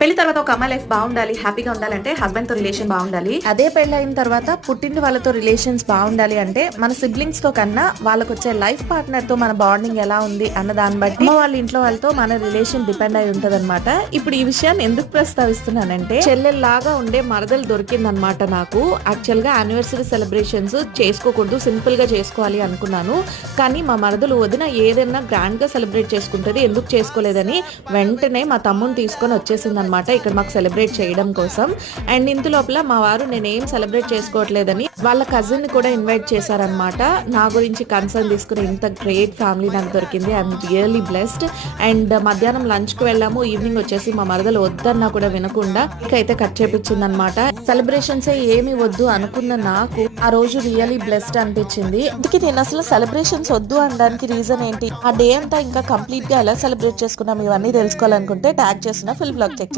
పెళ్లి తర్వాత ఒక అమ్మాయి లైఫ్ బాగుండాలి, హ్యాపీగా ఉండాలంటే హస్బెండ్ తో రిలేషన్ బాగుండాలి. అదే పెళ్ళైన తర్వాత పుట్టింటి వాళ్ళతో రిలేషన్స్ బాగుండాలి అంటే మన సిబ్లింగ్స్ తో కన్నా వాళ్ళకి వచ్చే లైఫ్ పార్ట్నర్ తో మన బాండింగ్ ఎలా ఉంది అన్న దాన్ని బట్టి వాళ్ళ ఇంట్లో వాళ్ళతో మన రిలేషన్ డిపెండ్ అయి ఉంటది అనమాట. ఇప్పుడు ఈ విషయాన్ని ఎందుకు ప్రస్తావిస్తున్నానంటే చెల్లెల్లాగా ఉండే మరదలు దొరికిందనమాట నాకు. యాక్చువల్ గా యానివర్సరీ సెలబ్రేషన్స్ చేసుకోకూడదు, సింపుల్ గా చేసుకోవాలి అనుకున్నాను. కానీ మా మరదలు వదిన ఏదైనా గ్రాండ్ గా సెలబ్రేట్ చేసుకుంటది, ఎందుకు చేసుకోలేదని వెంటనే మా తమ్ముని తీసుకొని వచ్చేసింది ఇక్కడ మాకు సెలబ్రేట్ చేయడం కోసం. అండ్ ఇంత లోపల మా వారు నేనేం సెలబ్రేట్ చేసుకోవట్లేదని వాళ్ళ కజిన్ కూడా ఇన్వైట్ చేశారనమాట. నా గురించి కన్సర్న్ తీసుకుని ఇంత గ్రేట్ ఫ్యామిలీ నాకు దొరికింది. I'm really blessed. అండ్ మధ్యాహ్నం లంచ్ కి వెళ్ళాము. ఈవినింగ్ వచ్చేసి మా మరదలు వద్దన్నా కూడా వినకుండా అయితే కట్ చేపించింది అనమాట. సెలబ్రేషన్స్ ఏమి వద్దు అనుకున్న నాకు ఆ రోజు రియల్లీ బ్లెస్డ్ అనిపించింది. అందుకే నేను అసలు సెలబ్రేషన్స్ వద్దు అనడానికి రీజన్ ఏంటి, ఆ డే అంతా ఇంకా కంప్లీట్ గా ఎలా సెలబ్రేట్ చేసుకున్నాం ఇవన్నీ తెలుసుకోవాలనుకుంటే ట్యాగ్ చేసిన ఫుల్ బ్లాగ్ చెక్